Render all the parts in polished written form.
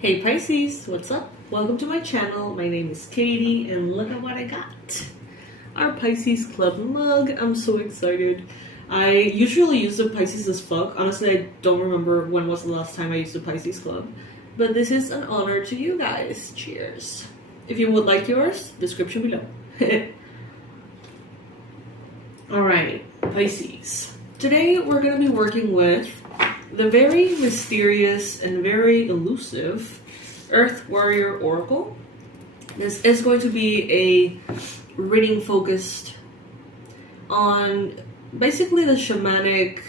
Hey Pisces, what's up? Welcome to my channel. My name is Katie and look at what I got. Our Pisces Club mug. I'm so excited. I usually use the Pisces as fuck. Honestly, I don't remember when was the last time I used the Pisces Club. But this is an honor to you guys. Cheers. If you would like yours, description below. Alright, Pisces. Today we're going to be working with the very mysterious and very elusive Earth Warrior Oracle. This is going to be a reading focused on basically the shamanic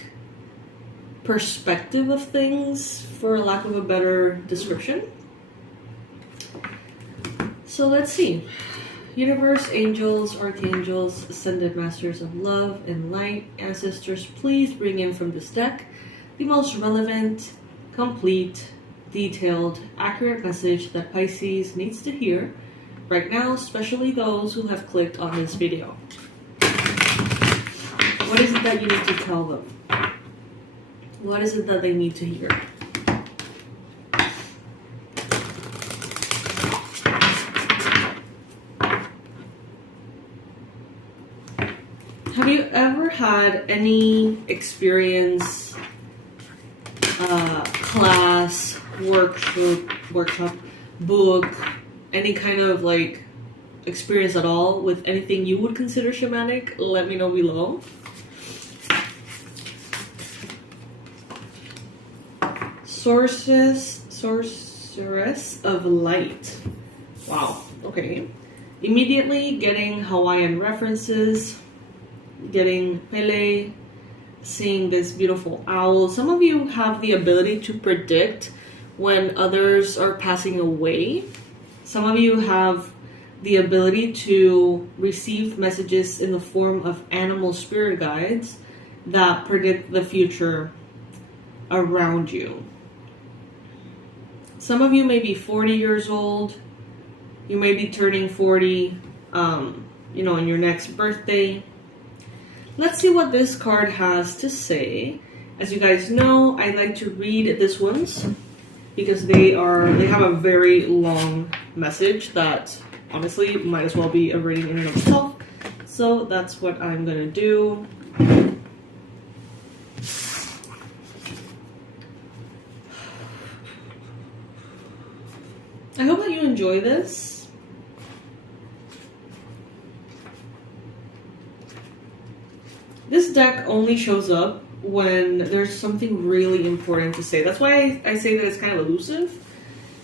perspective of things, for lack of a better description. So let's see. Universe, angels, archangels, ascended masters of love and light, ancestors, please bring in from this deck the most relevant, complete, detailed, accurate message that Pisces needs to hear right now, especially those who have clicked on this video. What is it that you need to tell them? What is it that they need to hear? Have you ever had any experience, class, workshop, book, any kind of like experience at all with anything you would consider shamanic? Let me know below. Sorceress of light. Wow, okay. Immediately getting Hawaiian references, getting Pele, seeing this beautiful owl. Some of you have the ability to predict when others are passing away. Some of you have the ability to receive messages in the form of animal spirit guides that predict the future around you. Some of you may be 40 years old. You may be turning 40, on your next birthday. Let's see what this card has to say. As you guys know, I like to read these ones because they have a very long message that honestly might as well be a reading in and of itself. So that's what I'm gonna do. I hope that you enjoy this. This deck only shows up when there's something really important to say. That's why I say that it's kind of elusive.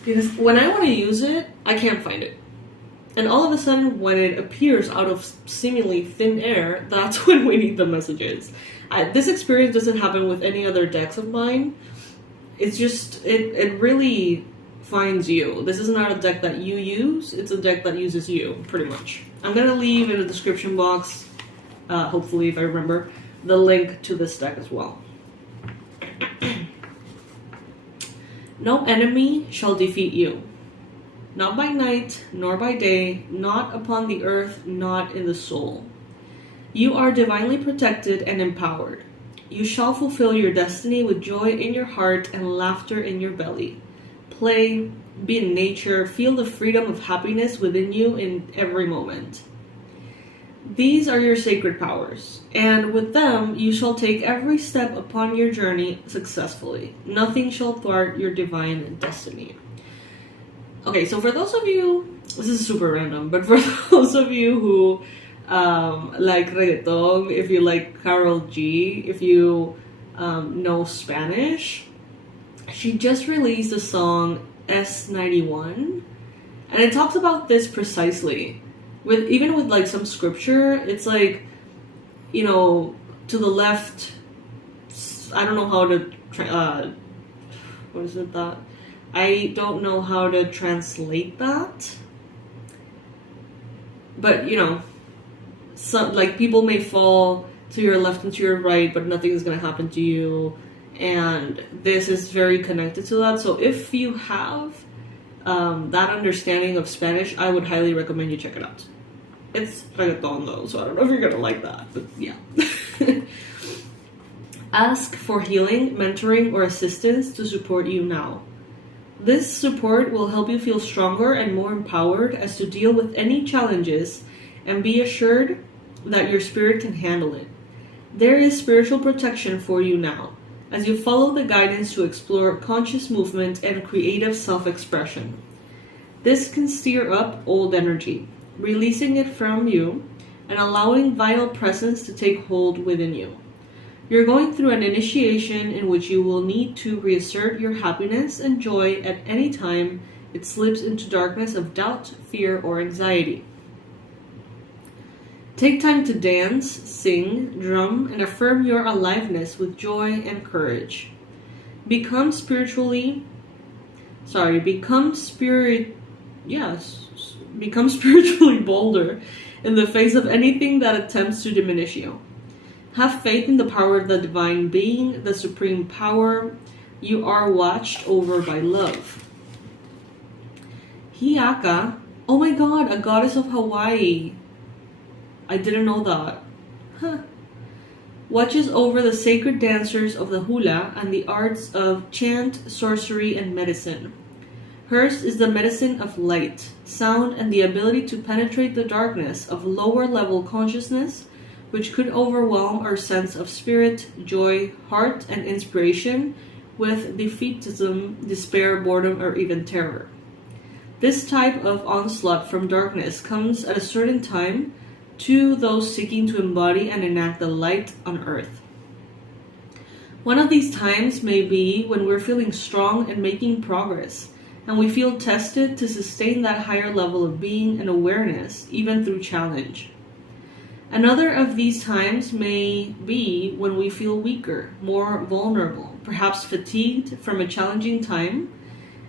Because when I want to use it, I can't find it. And all of a sudden, when it appears out of seemingly thin air, that's when we need the messages. This experience doesn't happen with any other decks of mine. It's just, it really finds you. This is not a deck that you use. It's a deck that uses you, pretty much. I'm going to leave in the description box, hopefully if I remember, the link to this deck as well. No enemy shall defeat you. Not by night, nor by day, not upon the earth, not in the soul. You are divinely protected and empowered. You shall fulfill your destiny with joy in your heart and laughter in your belly. Play, be in nature, feel the freedom of happiness within you in every moment. These are your sacred powers, and with them you shall take every step upon your journey successfully. Nothing shall thwart your divine destiny. Okay, so for those of you, this is super random, but for those of you who like reggaeton, if you like Karol G, if you know Spanish, she just released a song S91, and it talks about this precisely. Even with like some scripture, it's like, to the left, I don't know how to, what is it that? I don't know how to translate that. But, some, like, people may fall to your left and to your right, but nothing is going to happen to you. And this is very connected to that. So if you have that understanding of Spanish, I would highly recommend you check it out. It's reggaeton though, so I don't know if you're gonna like that, but yeah. Ask for healing, mentoring, or assistance to support you now. This support will help you feel stronger and more empowered as to deal with any challenges, and be assured that your spirit can handle it. There is spiritual protection for you now, as you follow the guidance to explore conscious movement and creative self-expression. This can stir up old energy, releasing it from you and allowing vital presence to take hold within you. You're going through an initiation in which you will need to reassert your happiness and joy at any time it slips into darkness of doubt, fear, or anxiety. Take time to dance, sing, drum, and affirm your aliveness with joy and courage. Become spiritually bolder in the face of anything that attempts to diminish you. Have faith in the power of the divine being, the supreme power. You are watched over by love. 𝗖𝗢𝗨𝗥𝗦𝗘𝗦. Oh my god, a goddess of Hawaii. I didn't know that. Watches over the sacred dancers of the hula and the arts of chant, sorcery, and medicine. Hers is the medicine of light, sound, and the ability to penetrate the darkness of lower-level consciousness, which could overwhelm our sense of spirit, joy, heart, and inspiration with defeatism, despair, boredom, or even terror. This type of onslaught from darkness comes at a certain time to those seeking to embody and enact the light on earth. One of these times may be when we're feeling strong and making progress, and we feel tested to sustain that higher level of being and awareness, even through challenge. Another of these times may be when we feel weaker, more vulnerable, perhaps fatigued from a challenging time,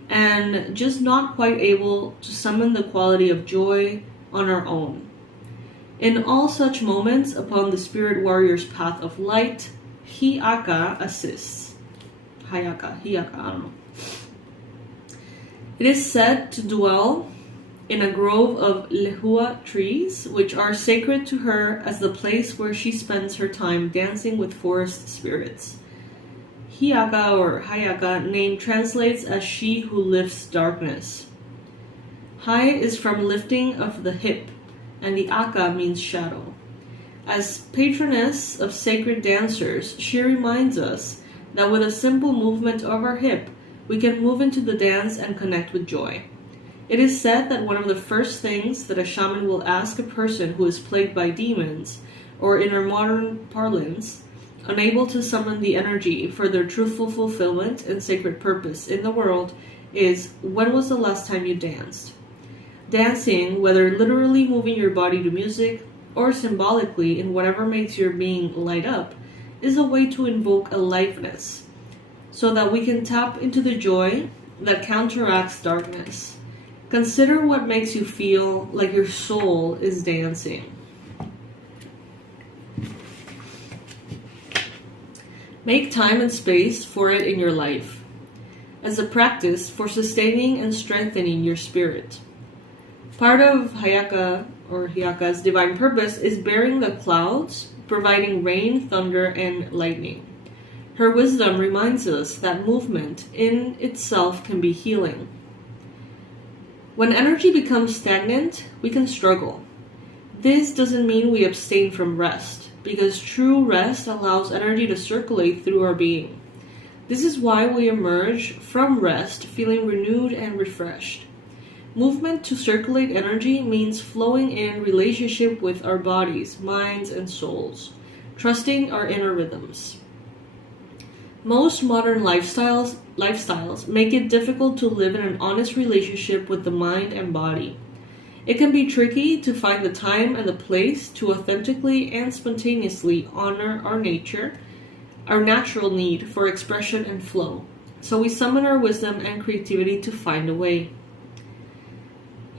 and just not quite able to summon the quality of joy on our own. In all such moments, upon the spirit warrior's path of light, 𝗖𝗢𝗨𝗥𝗦𝗘𝗦 assists. 𝗖𝗢𝗨𝗥𝗦𝗘𝗦, I don't know. It is said to dwell in a grove of lehua trees, which are sacred to her as the place where she spends her time dancing with forest spirits. 𝗖𝗢𝗨 or 𝗖𝗢𝗨 name translates as she who lifts darkness. 𝗖 is from lifting of the hip, and the aka means shadow. As patroness of sacred dancers, she reminds us that with a simple movement of our hip, we can move into the dance and connect with joy. It is said that one of the first things that a shaman will ask a person who is plagued by demons, or in our modern parlance, unable to summon the energy for their truthful fulfillment and sacred purpose in the world, is, when was the last time you danced? Dancing, whether literally moving your body to music, or symbolically in whatever makes your being light up, is a way to invoke aliveness, so that we can tap into the joy that counteracts darkness. Consider what makes you feel like your soul is dancing. Make time and space for it in your life, as a practice for sustaining and strengthening your spirit. Part of 𝗖𝗢𝗨's divine purpose is bearing the clouds, providing rain, thunder, and lightning. Her wisdom reminds us that movement in itself can be healing. When energy becomes stagnant, we can struggle. This doesn't mean we abstain from rest, because true rest allows energy to circulate through our being. This is why we emerge from rest feeling renewed and refreshed. Movement to circulate energy means flowing in relationship with our bodies, minds, and souls, trusting our inner rhythms. Most modern lifestyles make it difficult to live in an honest relationship with the mind and body. It can be tricky to find the time and the place to authentically and spontaneously honor our nature, our natural need for expression and flow. So we summon our wisdom and creativity to find a way.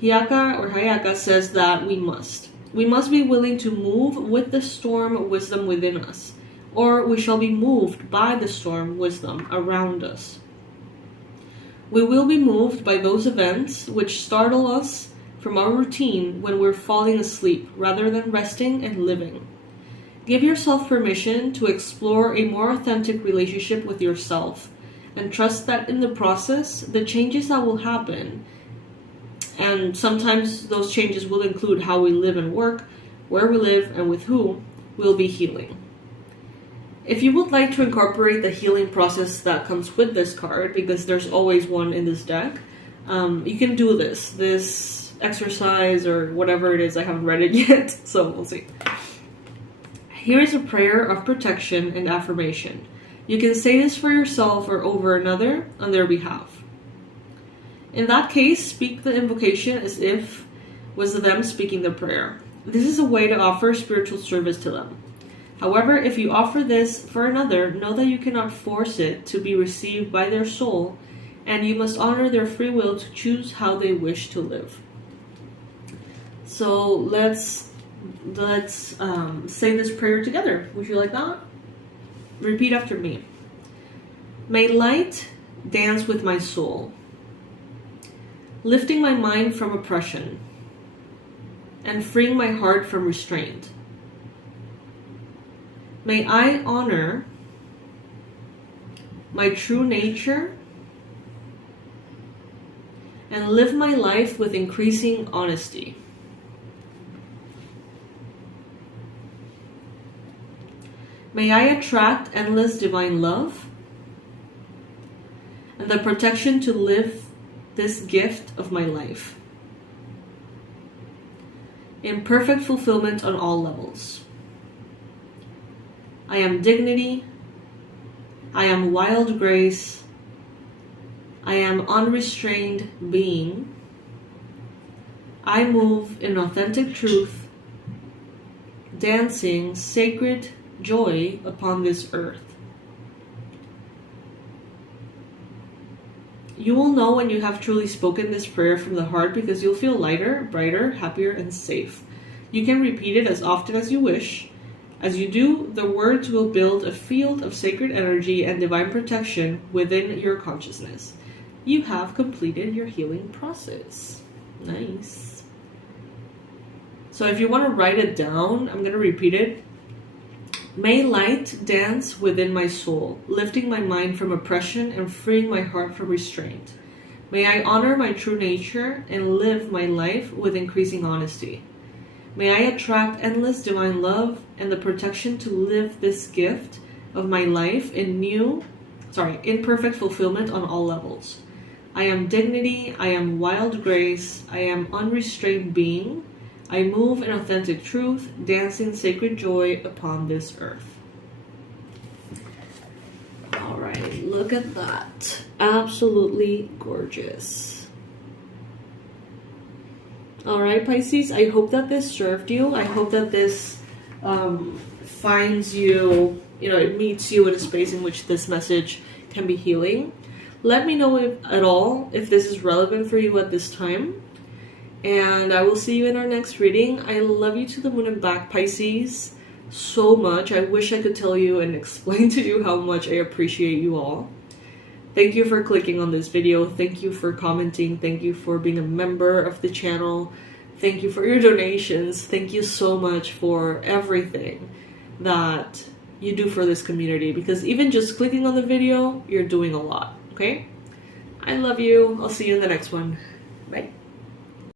𝗖𝗢𝗨 says that we must be willing to move with the storm wisdom within us, or we shall be moved by the storm wisdom around us. We will be moved by those events which startle us from our routine when we're falling asleep rather than resting and living. Give yourself permission to explore a more authentic relationship with yourself and trust that in the process, the changes that will happen, and sometimes those changes will include how we live and work, where we live, and with who, will be healing. If you would like to incorporate the healing process that comes with this card, because there's always one in this deck, you can do this exercise or whatever it is. I haven't read it yet, so we'll see. Here is a prayer of protection and affirmation. You can say this for yourself or over another on their behalf. In that case, speak the invocation as if was them speaking the prayer. This is a way to offer spiritual service to them. However, if you offer this for another, know that you cannot force it to be received by their soul, and you must honor their free will to choose how they wish to live. So let's say this prayer together. Would you like that? Repeat after me. May light dance with my soul, lifting my mind from oppression and freeing my heart from restraint. May I honor my true nature and live my life with increasing honesty. May I attract endless divine love and the protection to live this gift of my life in perfect fulfillment on all levels. I am dignity, I am wild grace, I am unrestrained being, I move in authentic truth, dancing sacred joy upon this earth. You will know when you have truly spoken this prayer from the heart because you'll feel lighter, brighter, happier, and safe. You can repeat it as often as you wish. As you do, the words will build a field of sacred energy and divine protection within your consciousness. You have completed your healing process. Nice. So if you want to write it down, I'm going to repeat it. May light dance within my soul, lifting my mind from oppression and freeing my heart from restraint. May I honor my true nature and live my life with increasing honesty. May I attract endless divine love and the protection to live this gift of my life in perfect fulfillment on all levels. I am dignity, I am wild grace, I am unrestrained being, I move in authentic truth, dancing sacred joy upon this earth. Alright, look at that. Absolutely gorgeous. Alright, Pisces, I hope that this served you. I hope that this finds you, it meets you in a space in which this message can be healing. Let me know if this is relevant for you at this time. And I will see you in our next reading. I love you to the moon and back, Pisces, so much. I wish I could tell you and explain to you how much I appreciate you all. Thank you for clicking on this video. Thank you for commenting. Thank you for being a member of the channel. Thank you for your donations. Thank you so much for everything that you do for this community, because even just clicking on the video, you're doing a lot, okay? I love you. I'll see you in the next one. Bye.